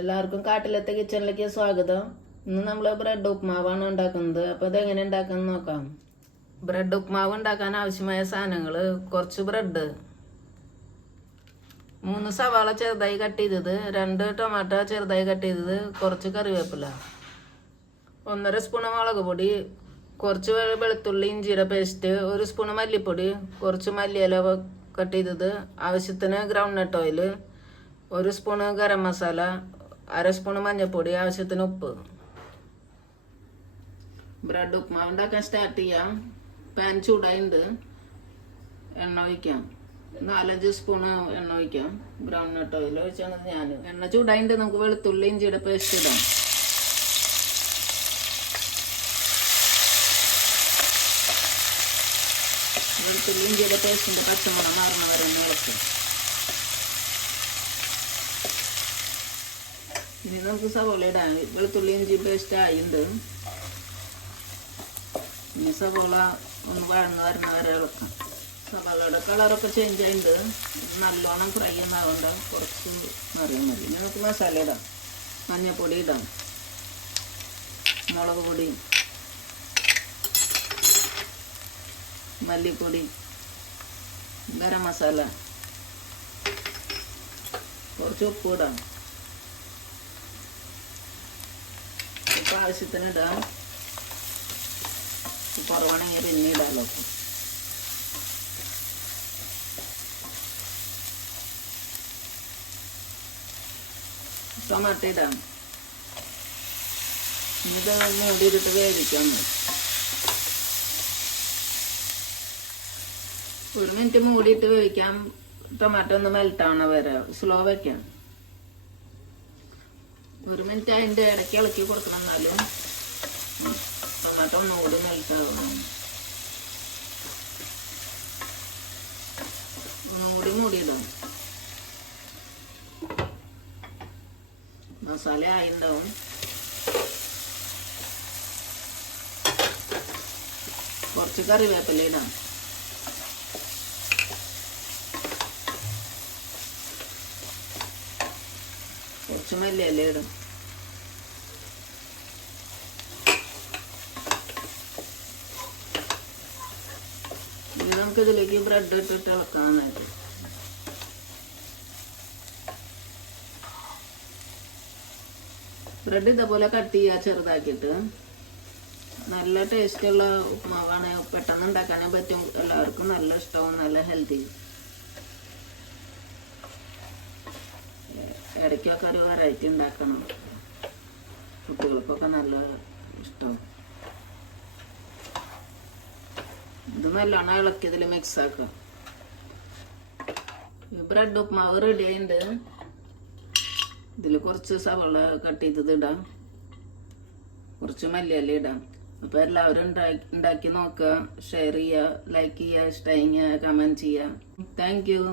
എല്ലാവർക്കും കാട്ടിലത്തെ കിച്ചണിലേക്ക് സ്വാഗതം. ഇന്ന് നമ്മൾ ബ്രെഡ് ഉപ്മാവാണ് ഉണ്ടാക്കുന്നത്. അപ്പോൾ ഇതെങ്ങനെ ഉണ്ടാക്കുന്നത് നോക്കാം. ബ്രെഡ് ഉപ്മാവ് ഉണ്ടാക്കാൻ ആവശ്യമായ സാധനങ്ങൾ: കുറച്ച് ബ്രെഡ്, 3 സവാള ചെറുതായി കട്ട് ചെയ്തത്, 2 ടൊമാറ്റോ ചെറുതായി കട്ട് ചെയ്തത്, കുറച്ച് കറിവേപ്പില, 1.5 സ്പൂൺ മുളക് പൊടി, കുറച്ച് വെളുത്തുള്ളി ഇഞ്ചിയുടെ പേസ്റ്റ്, 1 സ്പൂൺ മല്ലിപ്പൊടി, കുറച്ച് മല്ലിയില കട്ട് ചെയ്തത്, ആവശ്യത്തിന് groundnut oil, 1 spoon garam masala, 1/2 spoon മഞ്ഞൾപ്പൊടി, ആവശ്യത്തിന് ഉപ്പ്. ബ്രെഡ് ഉപ്മാവ് ഉണ്ടാക്കാൻ സ്റ്റാർട്ട് ചെയ്യാം. പാൻ ചൂടായിണ്ട്, എണ്ണ ഒഴിക്കാം. 4-5 സ്പൂൺ എണ്ണ ഒഴിക്കാം. ഗ്രൗണ്ട് നട്ട് ഓയിൽ ഒഴിച്ചാണ് ഞാൻ. എണ്ണ ചൂടായിണ്ട്, നമുക്ക് വെളുത്തുള്ളി ഇഞ്ചിയുടെ പേസ്റ്റ് ഇടാം. വെളുത്തുള്ളി ഇഞ്ചിയുടെ പേസ്റ്റിന്റെ പച്ചമണം മാറുന്ന വരെ ഇളക്കും. ഇനി നമുക്ക് സവോള ഇടാം. വെളുത്തുള്ളി ഇഞ്ചി പേസ്റ്റ് ആയിണ്ട്. ഇനി സവോള ഒന്ന് വഴന്ന് വരുന്ന വരെ ഇളക്കാം. സവോളയുടെ കളറൊക്കെ ചേഞ്ച് ആയിട്ടുണ്ട്. നല്ലോണം ഫ്രൈ ഒന്നാവണ്ട, കുറച്ച് നിറയാൻ മതി. ഇനി നമുക്ക് മസാല ഇടാം. മഞ്ഞൾപ്പൊടി ഇടാം, മുളക് പൊടി, മല്ലിപ്പൊടി, ഗരം മസാല, കുറച്ച് ഉപ്പ് ഇടാം. ഉപ്പ് ആവശ്യത്തിന് ഇടാം. കുറവാണെങ്കിൽ പിന്നെ ഇടാമല്ലോ. ടൊമാറ്റോ ഇടാം. ഇത് മൂടിയിട്ട് വേവിക്കാൻ മതി. 1 മിനിറ്റ് മൂടിയിട്ട് വേവിക്കാം. ടൊമാറ്റോ ഒന്ന് മെൽട്ടാവണ വരെ സ്ലോ വയ്ക്കാം. 1 മിനിറ്റ് അതിൻ്റെ ഇടയ്ക്ക് ഇളക്കി കൊടുക്കണം, എന്നാലും ടൊമാറ്റോ ഒന്നുകൂടി മെൽട്ടാവണം. ഒന്നുകൂടി മൂടിയിടാം. മസാല ആയിണ്ടാവും. കുറച്ച് കറിവേപ്പില ഇടാം. കുറച്ച് മല്ലിയില ഇടും. ഇനി നമുക്കിതിലേക്ക് ബ്രെഡ് ഇട്ടിട്ട് ഇളക്കാനായിട്ട്. ബ്രെഡ് ഇതേപോലെ കട്ട് ചെയ്യുക ചെറുതാക്കിയിട്ട്. നല്ല ടേസ്റ്റുള്ള ഉപ്മാവാണ്. പെട്ടെന്ന് ഉണ്ടാക്കാനേ പറ്റും. എല്ലാവർക്കും നല്ല ഇഷ്ടവും നല്ല ഹെൽത്തി. ഇടയ്ക്കൊക്കെ ഒരു വെറൈറ്റി ഉണ്ടാക്കണം. കുട്ടികൾക്കൊക്കെ നല്ല ഇഷ്ടം. ഇത് നല്ലോണം ഇളക്കി ഇതിൽ മിക്സ് ആക്കുക. ബ്രെഡ് ഉപ്മാവ് റെഡി ആയിട്ടുണ്ട്. ഇതിൽ കുറച്ച് സവോള കട്ട് ചെയ്തത് ഇടാം, കുറച്ച് മല്ലിയില ഇടാം. അപ്പോൾ എല്ലാവരും ഉണ്ടാക്കി നോക്കുക, ഷെയർ ചെയ്യുക, ലൈക്ക് ചെയ്യുക, ഇഷ്ടമായി കമൻറ്റ് ചെയ്യുക. Thank you.